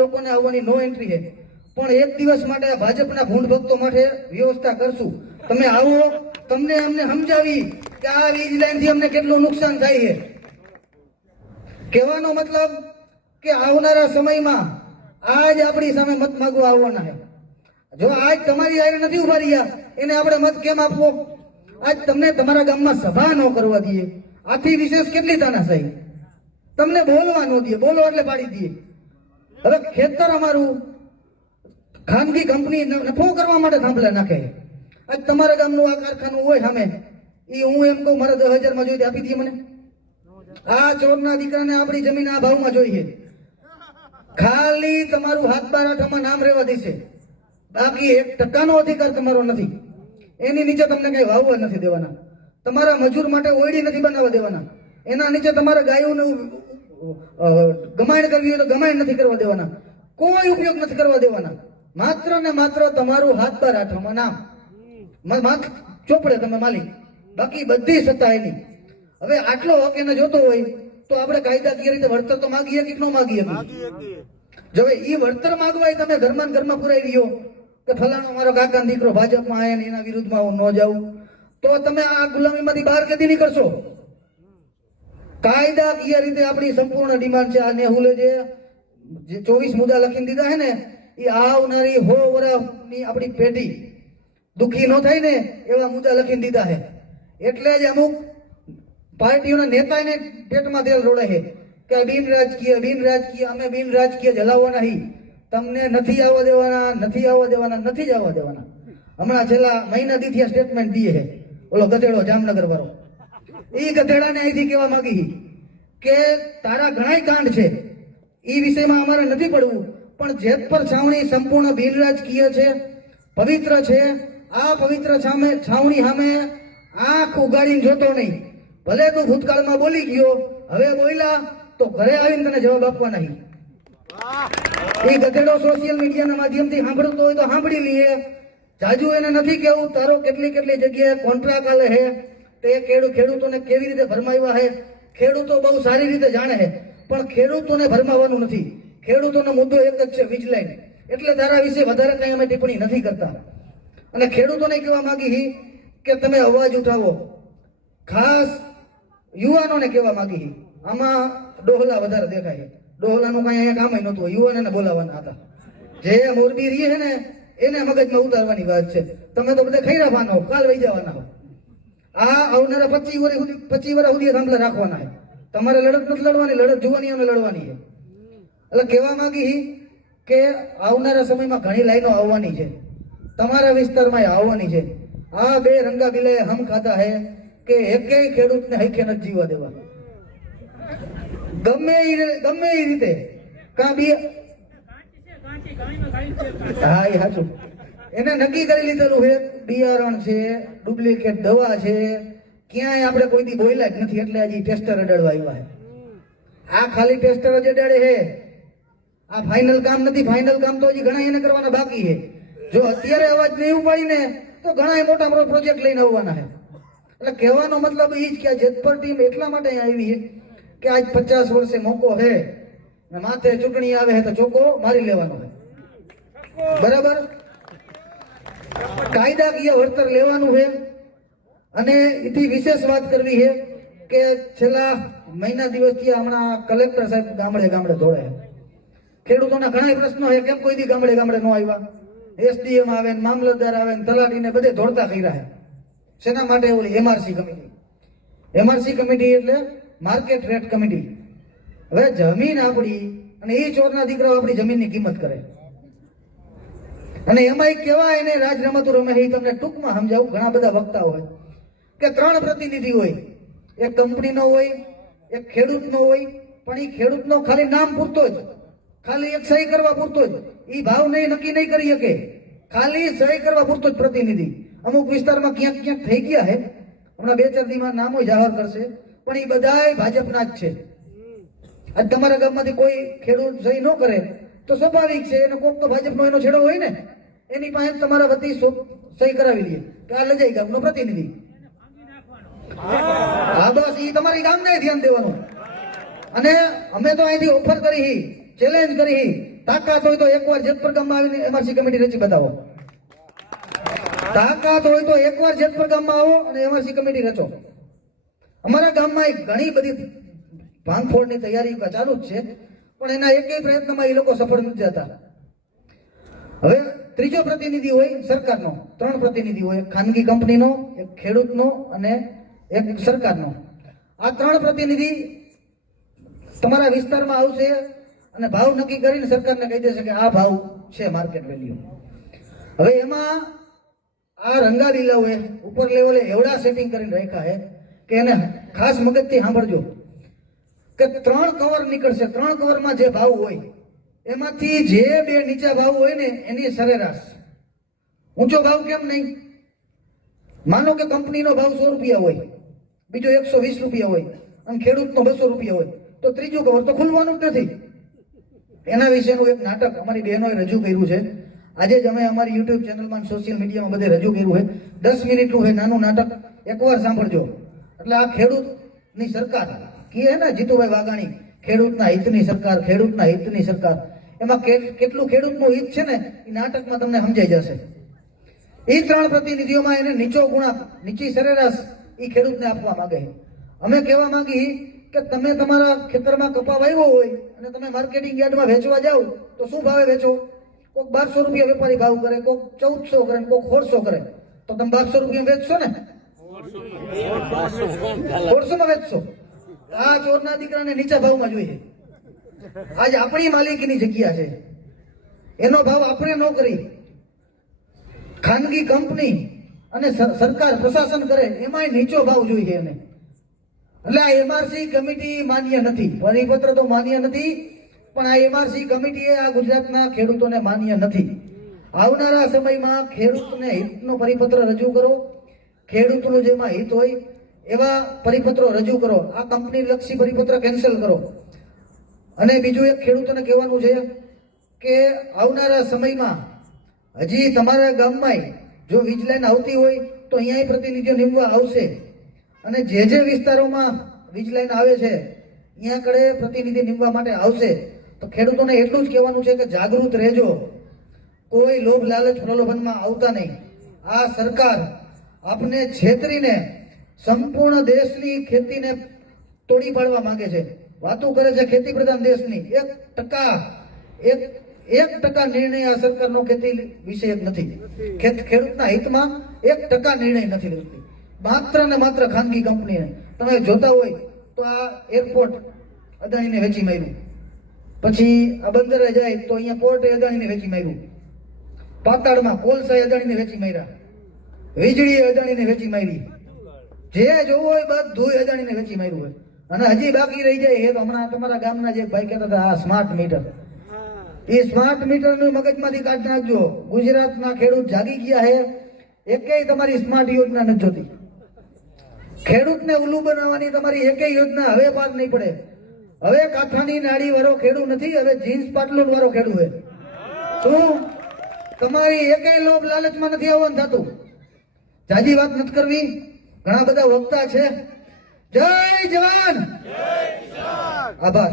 લોકોને આવવાની no entry છે, પણ એક દિવસ માટે આ ભાજપના ભૂંડ ભક્તો માટે વ્યવસ્થા કરશું. તમે આવો, તમને અમને સમજાવી કે આ વીજ લાઈન થી અમને કેટલું નુકસાન થાય છે. કહેવાનો મતલબ કે આવનારા સમયમાં આજ આપણી સામે મત માંગવા આવવાના છે. જો આજ તમારી આરે નથી ઉભા રહ્યા, એને આપણે મત કેમ આપવો? આજ તમને તમારા ગામમાં સભા ન કરવા દઈએ, આથી વિશેષ કેટલી તાનાશાહી? તમને બોલવા ન દે, બોલો એટલે પાડી દઈએ. હવે ખેતર અમારું ખાનગી કંપની નફો કરવા માટે થાંભલા નાખે. આજ તમારા ગામનું આ કારખાનું હોય સામે, એ હું એમ કહું મારા 10,000 માં જોઈ આપી દઈએ મને? આ ચોરના દીકરાને આપણી જમીન આ ભાવમાં જોઈએ. ખાલી તમારું હાથ બાર આઠામાં નામ રહેવા દેશે, બાકી 1% અધિકાર તમારો નથી. એની નીચે તમને કઈ વાવવા નથી દેવાના, તમારા મજૂર માટે ઓયડી નથી બનાવવા દેવાના, એના નીચે તમારા ગાયોને ગમાયણ કરવી હોય તો ગમાયણ નથી કરવા દેવાના, કોઈ ઉપયોગ નથી કરવા દેવાના. માત્ર ને માત્ર તમારું હાથ બાર આઠામાં નામ, માત્ર ચોપડે તમે માલિક, બાકી બધી સત્તા એની. હવે આટલો હક એને જોતો હોય તો આપણે કાયદાકીય રીતે વળતર તો માગીએ કે ન માગીએ? જો એ વળતર માગવાય તમે ઘરમાં ઘરમાં પુરાઈ રહ્યો કે ફલાણો મારો કાકા દીકરો ભાજપમાં આવ્યા ને એના વિરુદ્ધમાં હું ન જાઉં, તો તમે આ ગુલામીમાંથી બહાર કેદી નીકળશો? કાયદાકીય રીતે આપણી સંપૂર્ણ ડિમાન્ડ છે. આ નેહુલે જે 24 મુદ્દા લખીને દીધા છે ને, એ આવનારી 100 વર્ષની આપણી પેઢી દુઃખી ન થાય ને એવા મુદ્દા લખીને દીધા છે. એટલે જ અમુક પાર્ટીઓના નેતાને પેટમાં તેલ રોડે છે કે બિન રાજકીય અમે બિન રાજકીય જલાવવાના નહીં. તમને નથી આવવા દેવાના, નથી આવવા દેવાના, નથી જ આવવા દેવાના. હમણાં છેલ્લા મહિના દીથી આ સ્ટેટમેન્ટ દીએ છે ઓલો ગધેડો જામનગર વાળો. એ ગધેડાને અહીંથી કહેવા માંગી કે તારા ઘણાય કાંડ છે, એ વિષયમાં અમારે નથી પડવું, પણ જેતપર છાવણી સંપૂર્ણ બિન રાજકીય છે, પવિત્ર છે. આ પવિત્ર છાવણી સામે આંખ ઉગાડીને જોતો નહીં. ભલે તું ભૂતકાળમાં બોલી ગયો, હવે બોલ્યા તો ઘરે આવીને તને જવાબ આપવા નહીં. એ ગધેડો સોશિયલ મીડિયાના માધ્યમથી સાંભળતો હોય તો સાંભળી લઈએ. જાજુ એને નથી કેવું. તારો કેટલી જગ્યાએ કોન્ટ્રાક્ટ આલે છે, તે ખેડૂતોને કેવી રીતે ભરમાવ્યા છે ખેડૂતો બહુ સારી રીતે જાણે છે, પણ ખેડૂતોને ભરમાવાનું નથી. ખેડૂતોનો મુદ્દો એક જ છે, વીજ લાઈન. એટલે તારા વિશે વધારે કઈ અમે ટિપ્પણી નથી કરતા. અને ખેડૂતોને કહેવા માંગી કે તમે અવાજ ઉઠાવો. ખાસ યુવાનોને કહેવા માંગી, આમાં ડોહલા વધારે દેખાય છે. ડોહલાનું કઈ અહીંયા કામ નહોતું, યુવાનોને બોલાવવાના હતા. જે મોરબી રહી છે ને એને મગજમાં ઉતારવાની વાત છે. તમે તો બધા ખૈરા પાનો હો, કાલ વહી જવાના હો. આ આવનારા 25 વર્ષ સુધી થાંભલા રાખવાના છે. તમારે લડત નથી લડવાની, લડત જુવાનીઓને લડવાની છે. એટલે કહેવા માંગી કે આવનારા સમયમાં ઘણી લાઈનો આવવાની છે, તમારા વિસ્તારમાં આવવાની છે. આ બે રંગા બિલાએ હમ ખાતા હે કે એકેય ખેડૂતને હૈખે નથી જીવવા દેવા. ગમે એ રીતે કા બી હા એ સાચું. એને નક્કી કરી લીધેલું છે, બિયારણ છે, ડુપ્લિકેટ દવા છે, ક્યાંય આપણે કોઈ દી બોલ્યા જ નથી. એટલે હજી ટેસ્ટર અડાડવા આવ્યા છે. આ ખાલી ટેસ્ટર જ અડાડે છે, આ ફાઇનલ કામ નથી. ફાઇનલ કામ તો હજી ઘણા એને કરવાના બાકી છે. જો અત્યારે અવાજ નહીં ઉપાડીને તો ઘણા મોટા મોટા પ્રોજેક્ટ લઈને આવવાના છે. એટલે કહેવાનો મતલબ એ જ કે આ જેતપર ટીમ એટલા માટે આવી છે કે આજ 50 વર્ષે મોકો છે ને માથે ચૂંટણી આવે છે તો ચોખ્ખો મારી લેવાનો છે. બરાબર, કાયદાકીય વળતર લેવાનું છે. અને એથી વિશેષ વાત કરવી છે કે છેલ્લા મહિના દિવસથી હમણાં કલેક્ટર સાહેબ ગામડે દોડે છે. ખેડૂતોના ઘણા પ્રશ્નો છે, કેમ કોઈ દી ગામડે ન આવ્યા? એસડીએમ આવે ને મામલતદાર આવે ને તલાટીને બધે દોડતા કર્યા છે. શેના માટે? ઓલી એમઆરસી કમિટી. એમઆરસી કમિટી એટલે માર્કેટ રેટ કમિટી. હવે જમીન આપણી અને એ ચોરના દીકરાઓ આપણી જમીનની કિંમત કરે. અને એમાં કેવા એને રાજ રમતું રમે એ તમને ટૂંકમાં સમજાવું. ઘણા બધા વક્તા હોય કે 3 પ્રતિનિધિ હોય, એક કંપનીનો હોય, એક ખેડૂતનો હોય, પણ એ ખેડૂતનો ખાલી નામ પૂરતો જ, ખાલી એક સહી કરવા પૂરતો જ, એ ભાવ નક્કી નહીં કરી શકે, ખાલી સહી કરવા પૂરતો જ પ્રતિનિધિ. અમુક વિસ્તારમાં ક્યાંક થઈ ગયા છે, હમણાં 2-4 દીમાં નામો જાહેર કરશે, પણ એ બધાય ભાજપના જ છે. આજ તમારા ગામમાંથી કોઈ ખેડૂત સહી ન કરે તો સ્વાભાવિક છે, એને કોક તો ભાજપનો એનો છેડો હોય ને, એની પાસે તમારા વતી સહી કરાવી લઈએ કે આ લજાઈ ગામનો પ્રતિનિધિ. હા બસ, એ તમારી ગામને ધ્યાન દેવાનું. અને અમે તો અહીંથી ઓફર કરી, ચેલેન્જ કરી તાકાત હોય તો એકવાર જેતપુર ગામમાં આવીને એમઆરસી કમિટી રચી બતાવો. તાકાત હોય તો એકવાર જેતપુર ગામમાં આવો અને એમઆરસી કમિટી રચો. અમારા ગામમાં એક ઘણી બધી ભાંગફોડની તૈયારી ચાલુ જ છે, પણ એના એકેય પ્રયત્નમાં એ લોકો સફળ નથી જતા. હવે ત્રીજો પ્રતિનિધિ હોય સરકારનો, 3 પ્રતિનિધિ હોય, એક ખાનગી કંપનીનો, એક ખેડૂતનો અને એક સરકારનો. આ 3 પ્રતિનિધિ તમારા વિસ્તારમાં આવશે અને ભાવ નક્કી કરીને સરકારને કહી દેશે કે આ ભાવ છે માર્કેટ વેલ્યુ. હવે એમાં આ રંગાલીલાઓએ ઉપર લેવલે એવડા સેટિંગ કરીને રાખ્યા છે કે એને ખાસ મગજથી સાંભળજો કે 3 કવર નીકળશે. 3 કવરમાં જે ભાવ હોય એમાંથી જે 2 નીચા ભાવ હોય ને એની સરેરાશ. ઊંચો ભાવ કેમ નહીં? માનો કે કંપનીનો ભાવ 100 રૂપિયા હોય, બીજો 120 રૂપિયા હોય અને ખેડૂતનો 200 રૂપિયા હોય, તો ત્રીજું કવર તો ખુલવાનું જ નથી. એના વિશેનું એક નાટક અમારી બહેનોએ રજૂ કર્યું છે. આજે જ અમે અમારી યુટ્યુબ ચેનલમાં સોશિયલ મીડિયામાં બધે રજૂ કર્યું છે. 10 મિનિટનું છે નાનું નાટક, એકવાર સાંભળજો. એટલે આ ખેડૂતની સરકાર કહે ને જીતુભાઈ વાઘાણી, ખેડૂતના હિતની સરકાર, ખેડૂતના હિતની સરકાર. એમાં કેટલું ખેડૂતનું હિત છે ને એ નાટકમાં તમને સમજાઈ જશે. એ 3 પ્રતિનિધિઓમાં એને નીચો ગુણાંક, નીચી સરેરાશ એ ખેડૂતને આપવા માંગે છે. અમે કહેવા માંગી કે તમે તમારા ખેતરમાં કપા વાવ્યો હોય અને તમે માર્કેટિંગ યાર્ડમાં વેચવા જાઓ તો શું ભાવે વેચો? કોઈક 1200 રૂપિયા વેપારી ભાવ કરે, કોઈક 1400 કરે, કોઈક 1600 કરે. તો તમે 1200 રૂપિયા વેચશો ને? 1600 માં વેચશો. આ ચોરના દીકરાને નીચા ભાવમાં જોઈએ. આજ આપણી માલિકીની જગ્યા છે, એનો ભાવ આપણે ન કરી ખાનગી કંપની અને સરકાર પ્રશાસન કરે એમાંય નીચો ભાવ જોઈએ એને. એટલે આ એમઆરસી કમિટી માન્ય નથી. પરિપત્ર તો માન્ય નથી, પણ આ એમઆરસી કમિટીએ આ ગુજરાતના ખેડૂતોને માન્ય નથી. આવનારા સમયમાં ખેડૂતને હિતનો પરિપત્ર રજૂ કરો. ખેડૂતનું જેમાં હિત હોય એવા પરિપત્રો રજૂ કરો. આ કંપની લક્ષી પરિપત્ર કેન્સલ કરો. અને બીજું એક ખેડૂતોને કહેવાનું છે કે આવનારા સમયમાં હજી તમારા ગામમાં જો વીજ લાઈન આવતી હોય તો અહીંયા પ્રતિનિધિઓ નીમવા આવશે. અને જે વિસ્તારોમાં વીજ લાઈન આવે છે અહીંયા કડે પ્રતિનિધિ નીમવા માટે આવશે. તો ખેડૂતોને એટલું જ કહેવાનું છે કે જાગૃત રહેજો, કોઈ લોભ લાલચ પ્રલોભનમાં આવતા નહીં. આ સરકાર આપને છેતરીને સંપૂર્ણ દેશની ખેતીને તોડી પાડવા માંગે છે. વાતો કરે છે ખેતી પ્રધાન દેશની. 1% નિર્ણય આ સરકારનો ખેતી વિષયક નથી. ખેડૂતના હિતમાં 1% નિર્ણય નથી લેતી. માત્ર ને માત્ર ખાનગી કંપનીને. તમે જોતા હોય તો આ એરપોર્ટ અદાણીને વેચી માર્યું, પછી આ બંદરે જાય તો અહીંયા પોર્ટ અદાણીને વેચી માર્યું, પાતાળમાં કોલસા અદાણીને વેચી માર્યા, વીજળી અદાણીને વેચી મારી. જે જોવું હોય બધું અદાણીને વેચી માર્યું હોય. અને હજી બાકી રહી જાય એ તો હમણાં તમારા ગામના જે ભાઈ કહેતા હતા આ સ્માર્ટ મીટર, એ સ્માર્ટ મીટરનું મગજમાંથી કાઢી નાખજો. ગુજરાતના ખેડૂત જાગી ગયા છે. એકેય તમારી સ્માર્ટ યોજના નથી જોતી. ખેડૂતને ઉલ્લુ બનાવવાની તમારી એકેય યોજના હવે પાર નહીં પડે. હવે કાંઠાની નાડી વાળો ખેડૂત નથી, હવે જીન્સ પાટલું વાળો ખેડૂત છે. શું તમારી એકેય લોભ લાલચમાં નથી આવવાનું થતું? જાજી વાત નથી કરવી. ઘણા બધા વક્તા છે. જય જવાન, આભાર.